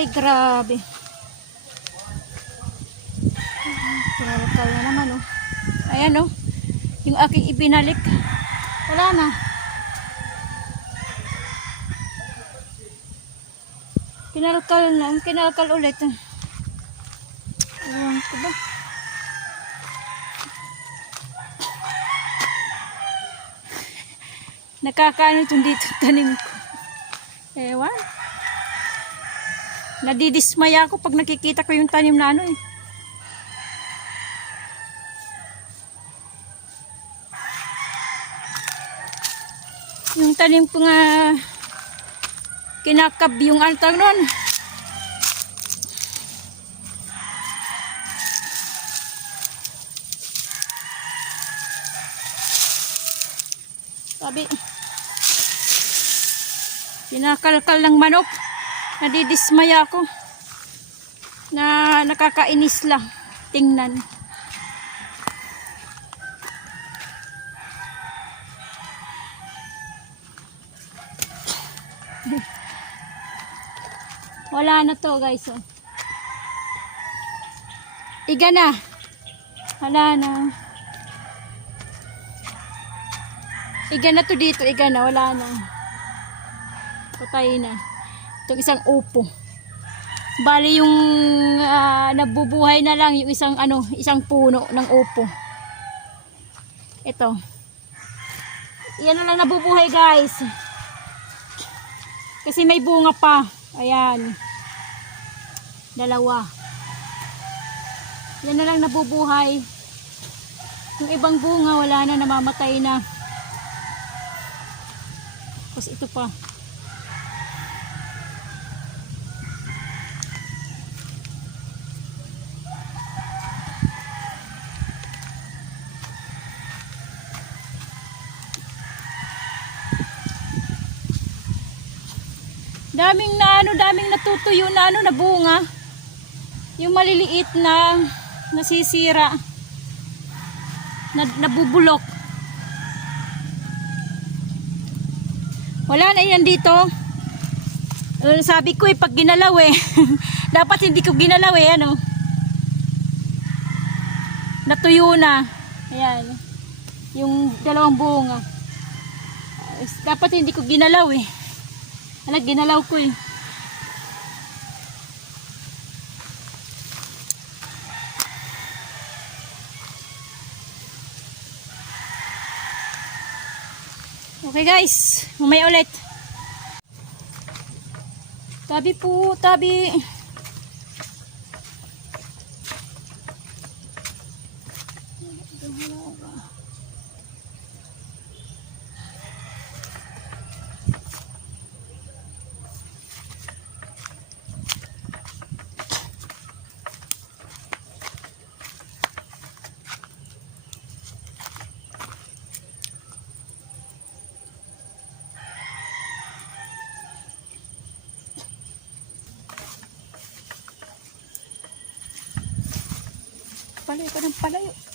Ay, grabe. Kinalakal na naman, oh. Ayan, oh. Yung aking ibinalik. Wala na. Kinalakal na. Kinalakal ulit. Ewan ko ba? Nakakaano itong dito tanim ko. Ewan. Nadidismaya ako pag nakikita ko yung tanim na ano eh. Yung tanim ko nga kinakab yung tawag nun. Sabi, kinakalkal ng manok. Nadidismaya ako. Na nakakainis lang. Tingnan. Wala na to guys. Oh. Iga na. Wala na. Iga na to dito. Iga na. Wala na. Patay na. Itong isang upo. Bali yung ah, nabubuhay na lang yung isang ano, isang puno ng upo. Ito. Yan na lang nabubuhay guys. Kasi may bunga pa. Ayan. Dalawa. Yan na lang nabubuhay. Yung ibang bunga wala na namamatay na. Tapos ito pa. Daming na ano, daming natutuyo na ano na bunga. Yung maliliit na nasisira. Na, nabubulok. Wala na yan dito. Eh, sabi ko eh, pag ginalaw eh. Dapat hindi ko ginalaw eh, ano. Natuyo na. Ayan. Yung dalawang bunga. Dapat hindi ko ginalaw eh. Ala, ginalaw ko eh. Okay guys, mamaya ulit. Tabi po, tabi. Palayo ka ng palayo.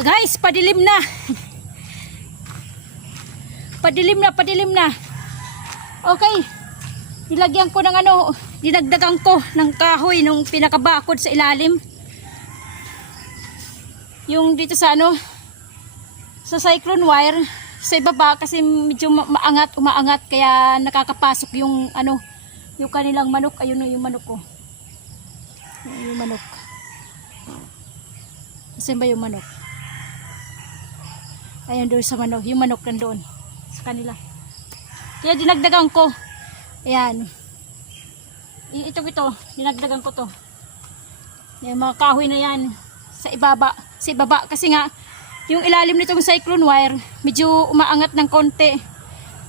Guys, padilim na. Padilim na, padilim na. Okay. Nilagyan ko ng ano, dinagdagan ko ng kahoy nung pinakabakod sa ilalim. Yung dito sa ano, sa cyclone wire, sa ibaba kasi medyo ma- maangat, umaangat kaya nakakapasok yung ano, yung kanilang manok. Ayun yung manok ko. Yung manok. Kasi ba yung manok? Ayan doon sa manok. Yung manok nandoon. Sa kanila. Kaya dinagdagan ko. Ayan. I- Ito. Dinagdagan ko to. Yan mga kahoy na yan. Sa ibaba. Sa ibaba. Kasi nga, yung ilalim nitong cyclone wire, medyo umaangat ng konti.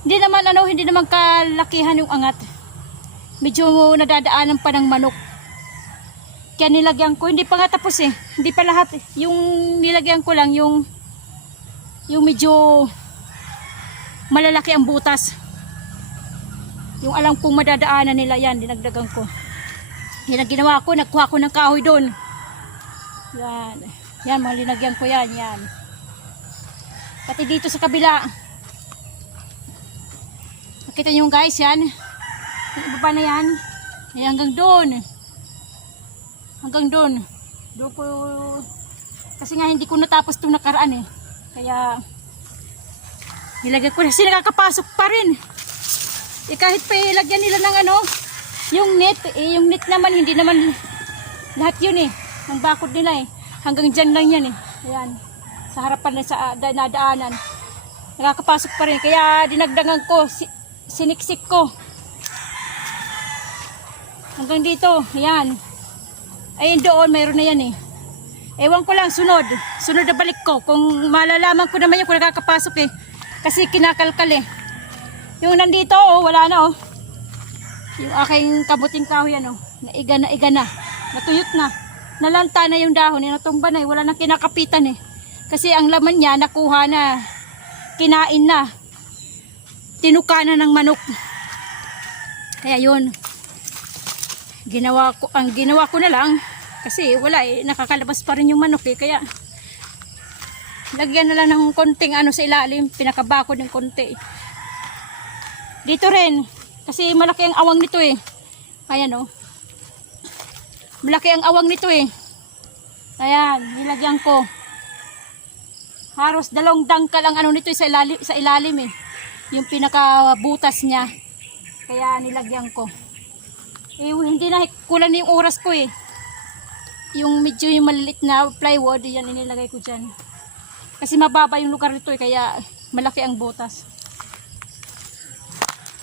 Hindi naman ano, hindi naman kalakihan yung angat. Medyo nadadaanan pa ng manok. Kaya nilagyan ko, hindi pa nga tapos eh. Hindi pa lahat. Yung nilagyan ko lang, yung yung medyo malalaki ang butas. Yung alam kong madadaanan nila yan, dinagdagan ko. Yan ang ginawa ko, nagkuha ko ng kahoy doon. Yan. Yan, mga linagyan ko yan, yan. Pati dito sa kabila. Nakita niyo guys, yan. Yung ibaba na yan. Yan, hanggang doon. Hanggang doon. Doon ko, kasi nga hindi ko natapos itong nakaraan eh. Kaya, nilagay ko na. Kasi nakakapasok pa rin. Eh kahit pa ilagyan nila ng ano, yung net, eh yung net naman, hindi naman lahat yun eh. Ang bakod nila eh. Hanggang dyan lang yan eh. Ayan. Sa harapan na sa da, nadaanan. Nakakapasok pa rin. Kaya dinagdagan ko, si, siniksik ko. Hanggang dito, ayan. Ayun doon, mayroon na yan eh. Ewan ko lang, sunod. Sunod na balik ko. Kung malalaman ko naman yung kung nakakapasok eh. Kasi kinakalkal eh. Yung nandito, oh, wala na oh. Yung aking kabuting kahoy ano, naiga na iga na. Natuyot na. Nalanta na yung dahon, eh, natumba na eh. Wala nang kinakapitan eh. Kasi ang laman niya, nakuha na. Kinain na. Tinuka na ng manok. Kaya yun. Ginawa ko, ang ginawa ko na lang, kasi wala eh, nakakalabas pa rin yung manok eh. Kaya, lagyan na lang ng konting ano sa ilalim, pinakabakod ng konti. Dito rin, kasi malaki ang awang nito eh. Ayan oh. Malaki ang awang nito eh. Ayan, nilagyan ko. Haros dalawang dangkal ang ano nito eh, sa ilalim, sa ilalim eh. Yung pinakabutas niya. Kaya nilagyan ko. Eh, hindi na, kulang yung oras ko eh. Yung medyo yung malilit na plywood, yan inilagay ko dyan. Kasi mababa yung lugar nito eh, kaya malaki ang butas.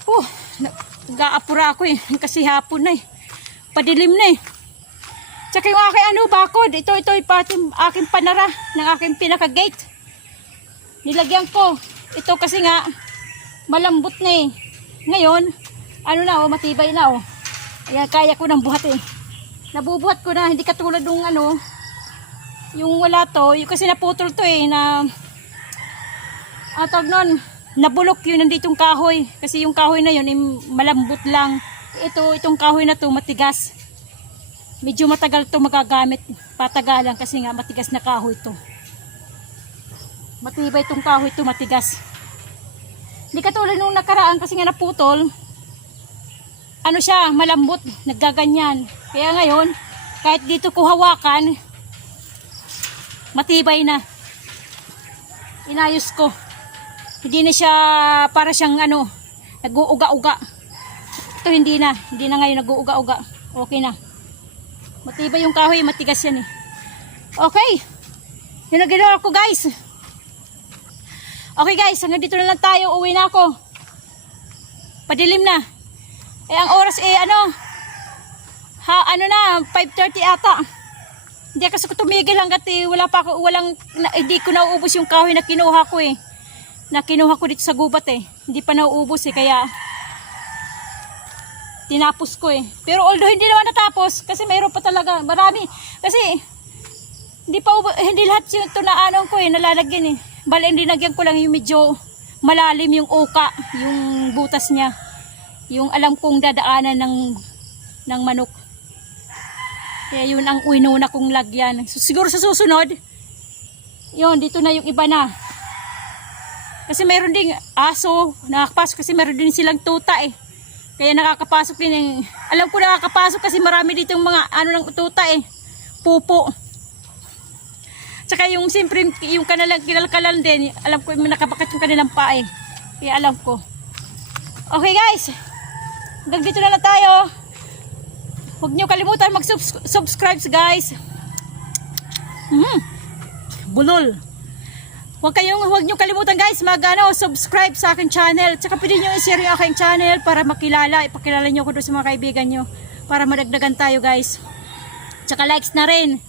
Oh, nag-aapura ako eh, kasi hapon na eh. Padilim na eh. Tsaka yung aking ano, bakod, ito, ito, pati aking panara ng aking pinaka-gate. Nilagyan ko. Ito kasi nga, malambot na eh. Ngayon, ano na oh, matibay na oh. Ayan, kaya ko ng buhat eh. Nabubuhat ko na, hindi katulad nung ano, yung wala to, yung kasi naputol to eh, na, atag nun, nabulok yun nanditong kahoy. Kasi yung kahoy na yun, eh, malambot lang. Ito, itong kahoy na to, matigas. Medyo matagal to magagamit, patagalan kasi nga matigas na kahoy to. Matibay itong kahoy to, matigas. Hindi katulad nung nakaraan kasi nga naputol, ano siya, malambot, naggaganyan. Kaya ngayon, kahit dito ko hawakan, matibay na. Inayos ko. Hindi na siya para siyang ano, nag-uuga-uga. Ito hindi na, hindi na ngayon nag-uuga-uga. Okay na. Matibay yung kahoy, matigas yan eh. Okay. Yun ang ginawa ko guys. Okay guys, hanggang dito na lang tayo. Uwi na ako. Padilim na. Eh ang oras eh ano? Ha ano na 5:30 ata. Hindi kasi ko tumigil hangga't eh, wala pa ako walang na, hindi ko nauubos yung kahoy na kinuha ko eh. Na kinuha ko dito sa gubat eh. Hindi pa nauubos eh kaya tinapos ko eh. Pero although hindi naman natapos kasi mayroon pa talaga marami kasi hindi pa hindi lahat yung ito na anong ko eh nalalagyan eh. Bale hindi nagyan ko lang yung medyo malalim yung uka, yung butas niya. Yung alam kong dadaanan ng ng manok. Kaya yun ang inuna kong lagyan. So, siguro sa susunod, yun, dito na yung iba na. Kasi meron ding aso, nakakapasok kasi meron din silang tuta eh. Kaya nakakapasok din eh. Alam ko nakakapasok kasi marami dito yung mga ano ng tuta eh. Pupo. Tsaka yung siyempre yung kanilang kinalkalan din, alam ko may nakabakat yung kanilang paa eh. Kaya alam ko. Okay guys, hanggang dito na lang tayo. Huwag niyo kalimutan mag-subscribe guys. Hmm. Bulol. Huwag kayong huwag niyo kalimutan guys mag ano, subscribe sa aking channel. Tsaka pwede niyo i-share yung aking channel para makilala, ipakilala niyo ko doon sa mga kaibigan niyo para madagdagan tayo guys. Tsaka likes na rin.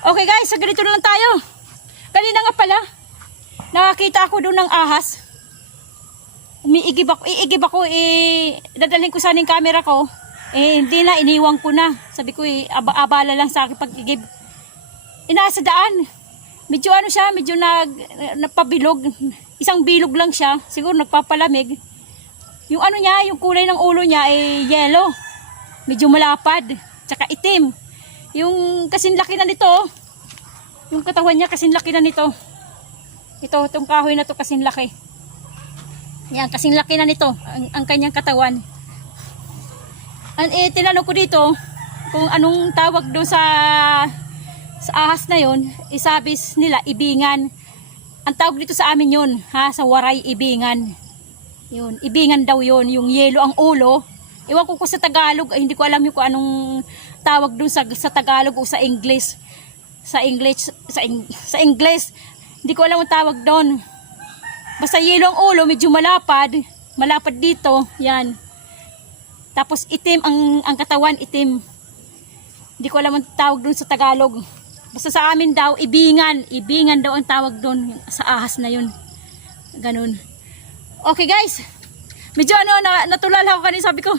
Okay guys, sa ganito na lang tayo. Kanina nga pala, nakakita ako doon ng ahas. Umiigib ako, iigib ako, eh, dadalhin ko sana yung camera ko. Eh, hindi na, iniwang ko na. Sabi ko, eh, aba- abala lang sa akin pag-igib. Inasa daan. Medyo ano siya, medyo nag, napabilog. Isang bilog lang siya. Siguro nagpapalamig. Yung ano niya, yung kulay ng ulo niya ay yellow. Medyo malapad. Tsaka itim. Yung kasing laki na nito. Yung katawan niya kasing laki na nito. Ito, itong kahoy na to kasing laki. Yan, kasing laki na nito. Ang, ang kanyang katawan. An, eh, tinanong ko dito kung anong tawag doon sa sa ahas na yon isabis nila ibingan. Ang tawag dito sa amin yon ha sa waray ibingan. Yun ibingan daw yon yung yelo ang ulo. Iwan ko ko sa Tagalog hindi ko alam yung kung anong tawag doon sa, sa Tagalog o sa English. Sa English sa, Eng- sa English hindi ko alam ang tawag doon. Basta yelo ang ulo medyo malapad. Malapad dito yan tapos itim ang ang katawan itim hindi ko alam ang tawag doon sa Tagalog. Basta sa amin daw, ibingan. Ibingan daw ang tawag doon sa ahas na yun. Ganun. Okay guys. Medyo ano, na, natulala ako kanina. Sabi ko,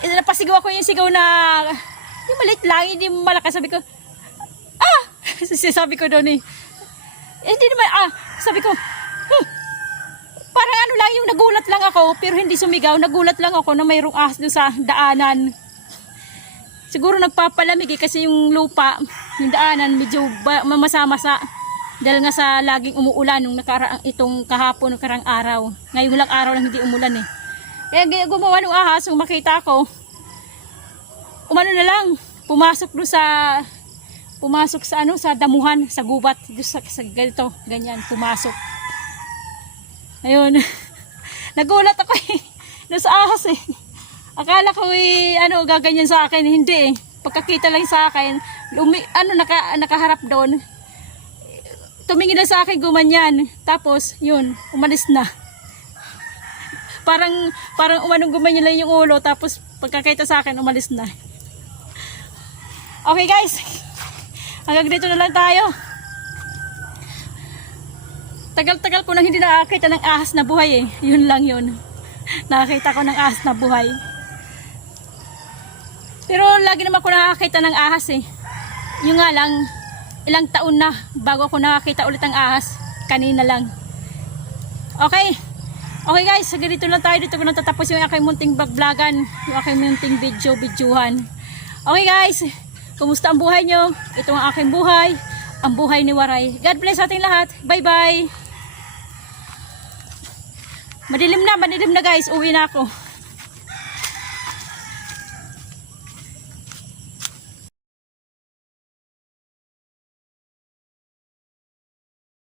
eh, napasigaw ako yung sigaw na, yung malit lang, hindi malakas. Sabi ko, ah! sabi ko doon eh. Eh, Hindi naman, ah, sabi ko, huh, parang ano lang, yung nagulat lang ako, pero hindi sumigaw. Nagulat lang ako na mayroong ahas doon sa daanan. Siguro nagpapalamig eh, kasi yung lupa, yung daanan medyo mamasa-masa. Dahil nga sa laging umuulan nung nakaraang itong kahapon ng karang araw. Ngayon lang araw lang hindi umulan eh. Kaya gumawa ng ahas, kung makita ko, umano na lang, pumasok doon sa pumasok sa ano sa damuhan sa gubat doon sa, sa ganito ganyan pumasok ayun nagulat ako eh doon sa ahas eh Akala ko eh, ano, gaganyan sa akin. Hindi eh. Pagkakita lang sa akin, lumi, ano, naka, nakaharap doon. Tumingin na sa akin, gumanyan. Tapos, yun, umalis na. Parang, parang umanong gumanyan lang yung ulo. Tapos, pagkakita sa akin, umalis na. Okay guys. Hanggang dito na lang tayo. Tagal-tagal ko nang hindi nakakita ng ahas na buhay eh. Yun lang yun. Nakakita ko ng ahas na buhay. Pero lagi naman ako nakakita ng ahas eh. Yung nga lang, ilang taon na bago ako nakakita ulit ng ahas. Kanina lang. Okay. Okay guys, ganito lang tayo. Dito ko natatapos yung aking munting vloggan. Yung aking munting video, videohan. Okay guys, kumusta ang buhay nyo? Ito ang aking buhay. Ang buhay ni Waray. God bless ating lahat. Bye bye. Madilim na, madilim na guys. Uwi na ako.